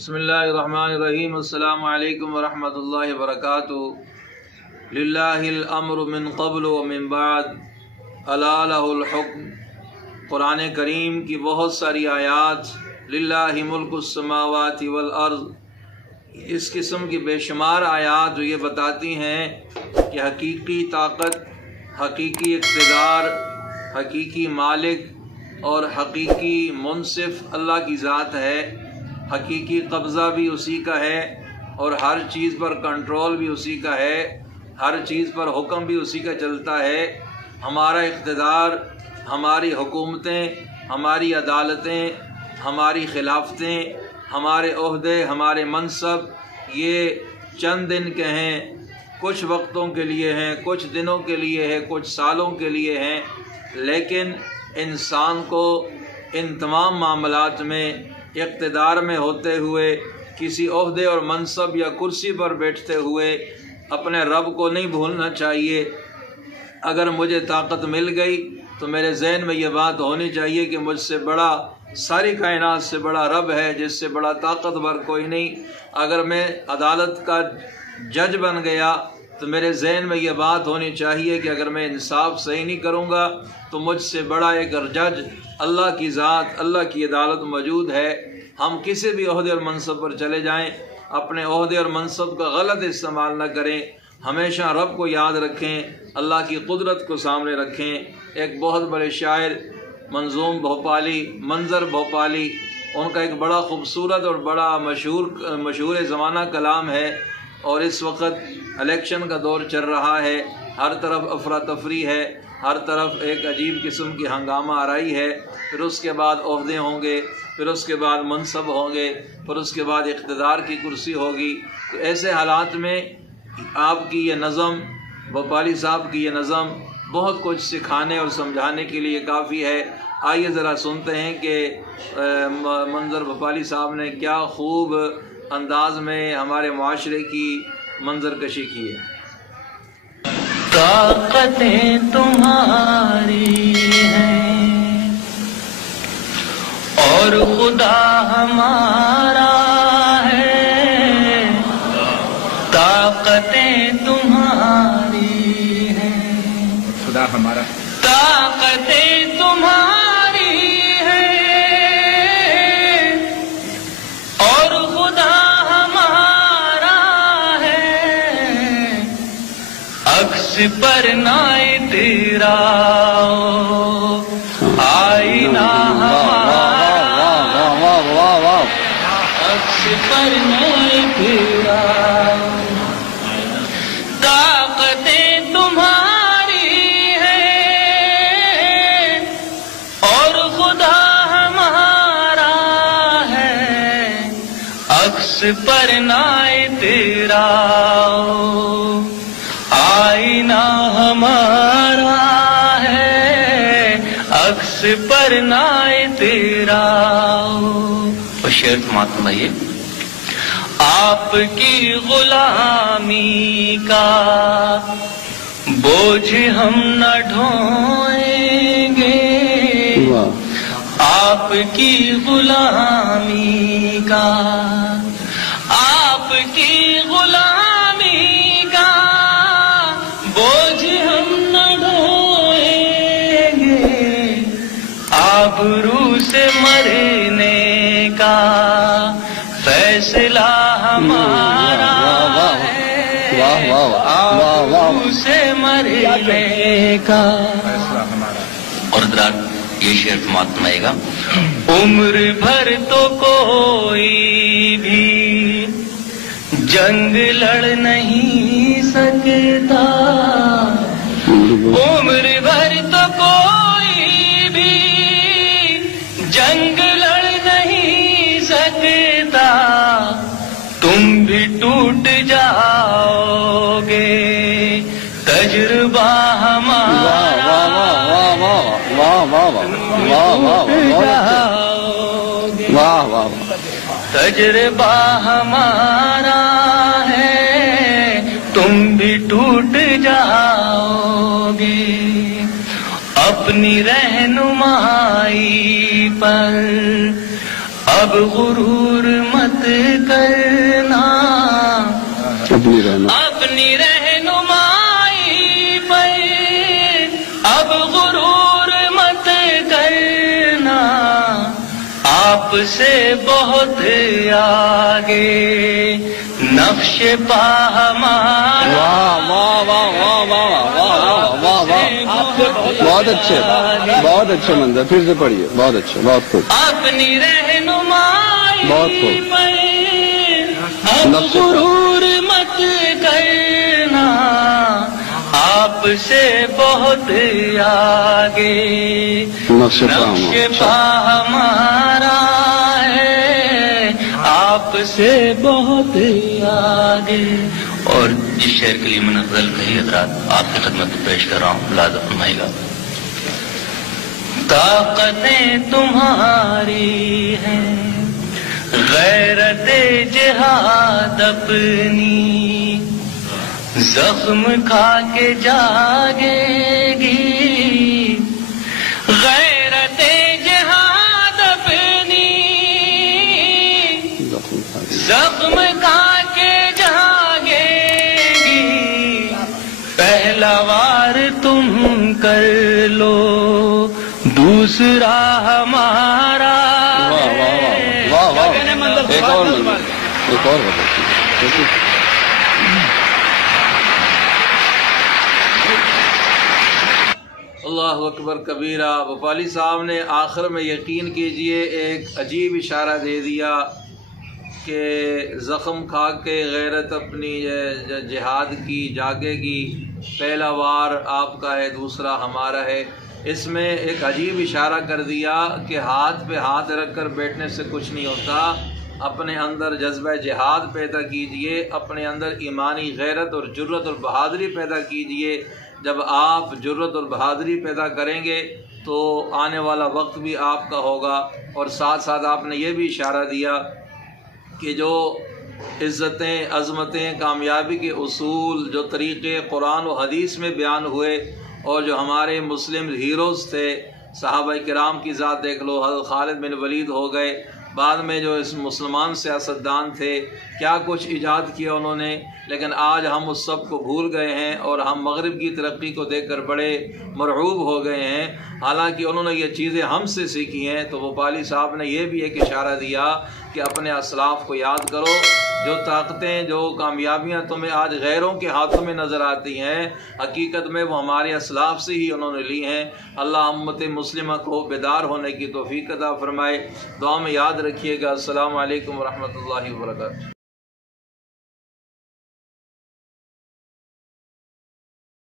بسم اللہ الرحمن الرحیم۔ السلام علیکم ورحمۃ اللہ وبرکاتہ۔ للہ الامر من قبل ومن بعد الا لہ الحکم۔ قرآن کریم کی بہت ساری آیات للہ ملک السماوات والارض، اس قسم کی بے شمار آیات جو یہ بتاتی ہیں کہ حقیقی طاقت، حقیقی اقتدار، حقیقی مالک اور حقیقی منصف اللہ کی ذات ہے۔ حقیقی قبضہ بھی اسی کا ہے اور ہر چیز پر کنٹرول بھی اسی کا ہے، ہر چیز پر حکم بھی اسی کا چلتا ہے۔ ہمارا اقتدار، ہماری حکومتیں، ہماری عدالتیں، ہماری خلافتیں، ہمارے عہدے، ہمارے منصب، یہ چند دن کے ہیں، کچھ وقتوں کے لیے ہیں، کچھ دنوں کے لیے ہے، کچھ سالوں کے لیے ہیں، لیکن انسان کو ان تمام معاملات میں اقتدار میں ہوتے ہوئے، کسی عہدے اور منصب یا کرسی پر بیٹھتے ہوئے اپنے رب کو نہیں بھولنا چاہیے۔ اگر مجھے طاقت مل گئی تو میرے ذہن میں یہ بات ہونی چاہیے کہ مجھ سے بڑا، ساری کائنات سے بڑا رب ہے، جس سے بڑا طاقتور کوئی نہیں۔ اگر میں عدالت کا جج بن گیا تو میرے ذہن میں یہ بات ہونی چاہیے کہ اگر میں انصاف صحیح نہیں کروں گا تو مجھ سے بڑا ایک جج اللہ کی ذات، اللہ کی عدالت موجود ہے۔ ہم کسی بھی عہدے اور منصب پر چلے جائیں، اپنے عہدے اور منصب کا غلط استعمال نہ کریں، ہمیشہ رب کو یاد رکھیں، اللہ کی قدرت کو سامنے رکھیں۔ ایک بہت بڑے شاعر منظوم بھوپالی، منظر بھوپالی، ان کا ایک بڑا خوبصورت اور بڑا مشہور زمانہ کلام ہے، اور اس وقت الیکشن کا دور چل رہا ہے، ہر طرف افراتفری ہے، ہر طرف ایک عجیب قسم کی ہنگامہ آرائی ہے۔ پھر اس کے بعد عہدے ہوں گے، پھر اس کے بعد منصب ہوں گے، پھر اس کے بعد اقتدار کی کرسی ہوگی۔ تو ایسے حالات میں آپ کی یہ نظم، بھوپالی صاحب کی یہ نظم بہت کچھ سکھانے اور سمجھانے کے لیے کافی ہے۔ آئیے ذرا سنتے ہیں کہ منظر بھوپالی صاحب نے کیا خوب انداز میں ہمارے معاشرے کی منظر کشی کی ہے۔ طاقتیں تمہاری ہیں اور خدا ہمارا ہے، طاقتیں تمہاری ہیں، خدا ہمارا، طاقتیں تمہاری ہیں اور خدا ہمارا ہے، عکس پر نہ اتراؤ، آئینہ ہمارا، عکس پر نہ اتراؤ، طاقتیں تمہاری ہیں اور خدا ہمارا ہے، عکس پر نہ اتراؤ، آئینہ ہمارا ہے، عکس پر نہ اتراؤ۔ اور شعر سماعت فرمائیے۔ آپ کی غلامی کا بوجھ ہم نہ ڈھوئیں گے، آپ کی غلامی کا، آپ کی غلامی کا بوجھ ہم نہ ڈھوئیں گے، آبرو سے مرنے کا فیصلہ ہمارا ہے، آبرو سے مرنے کا فیصلہ ہمارا۔ اور حضرات یہ شعر سماعت فرمائے گا۔ عمر بھر تو کوئی بھی جنگ لڑ نہیں سکتا، عمر بھر تو کوئی بھی جنگ لڑ نہیں سکتا، تم بھی ٹوٹ جاؤ گے، تجربہ ہمارا، تجربہ ہمارا ہے، تم بھی ٹوٹ جاؤ گے، اپنی رہنمائی پر اب غرور مت کرنا، اپنی رہنمائی پر اب غرور مت کرنا، آپ سے بہت آگے نقش پا ہمارا۔ بہت اچھے، بہت اچھے منظر، پھر سے پڑھیے، بہت اچھے، بہت خوب، اپنی رہنمائی بہت خوب۔ اب غرور مت کرنا، آپ سے بہت آگے نقش پا ہمارا ہے، آپ سے بہت آگے۔ اور جس شعر کے لیے میں نے غزل کہی حضرات آپ کی خدمت میں پیش کر رہا ہوں، ملاحظہ فرمائے گا۔ طاقتیں تمہاری ہیں، غیرت جہاد اپنی، زخم کھا کے جاگے گی، غیرت جہاد اپنی، زخم کھا کے جاگے گی، پہلا وار تم کر لو دوسرا ہمارا۔ ایک اور اللہ اکبر کبیرہ۔ بفالی صاحب نے آخر میں یقین کیجئے ایک عجیب اشارہ دے دیا کہ زخم کھا کے غیرت اپنی جہاد کی جاگے گی، پہلا وار آپ کا ہے دوسرا ہمارا ہے۔ اس میں ایک عجیب اشارہ کر دیا کہ ہاتھ پہ ہاتھ رکھ کر بیٹھنے سے کچھ نہیں ہوتا، اپنے اندر جذبہ جہاد پیدا کیجئے، اپنے اندر ایمانی غیرت اور جرت اور بہادری پیدا کیجئے۔ جب آپ جرت اور بہادری پیدا کریں گے تو آنے والا وقت بھی آپ کا ہوگا۔ اور ساتھ ساتھ آپ نے یہ بھی اشارہ دیا کہ جو عزتیں، عظمتیں، کامیابی کے اصول، جو طریقے قرآن و حدیث میں بیان ہوئے، اور جو ہمارے مسلم ہیروز تھے، صحابہ کرام کی ذات دیکھ لو، حضرت خالد بن ولید ہو گئے، بعد میں جو اس مسلمان سیاستدان تھے، کیا کچھ ایجاد کیا انہوں نے، لیکن آج ہم اس سب کو بھول گئے ہیں اور ہم مغرب کی ترقی کو دیکھ کر بڑے مرعوب ہو گئے ہیں، حالانکہ انہوں نے یہ چیزیں ہم سے سیکھی ہیں۔ تو بھوپالی صاحب نے یہ بھی ایک اشارہ دیا کہ اپنے اسلاف کو یاد کرو، جو طاقتیں، جو کامیابیاں تمہیں آج غیروں کے ہاتھوں میں نظر آتی ہیں، حقیقت میں وہ ہمارے اسلاف سے ہی انہوں نے لی ہیں۔ اللہ امت مسلمہ کو بیدار ہونے کی توفیق عطا فرمائے۔ دعا میں یاد رکھیے گا۔ السلام علیکم ورحمۃ اللہ وبرکاتہ۔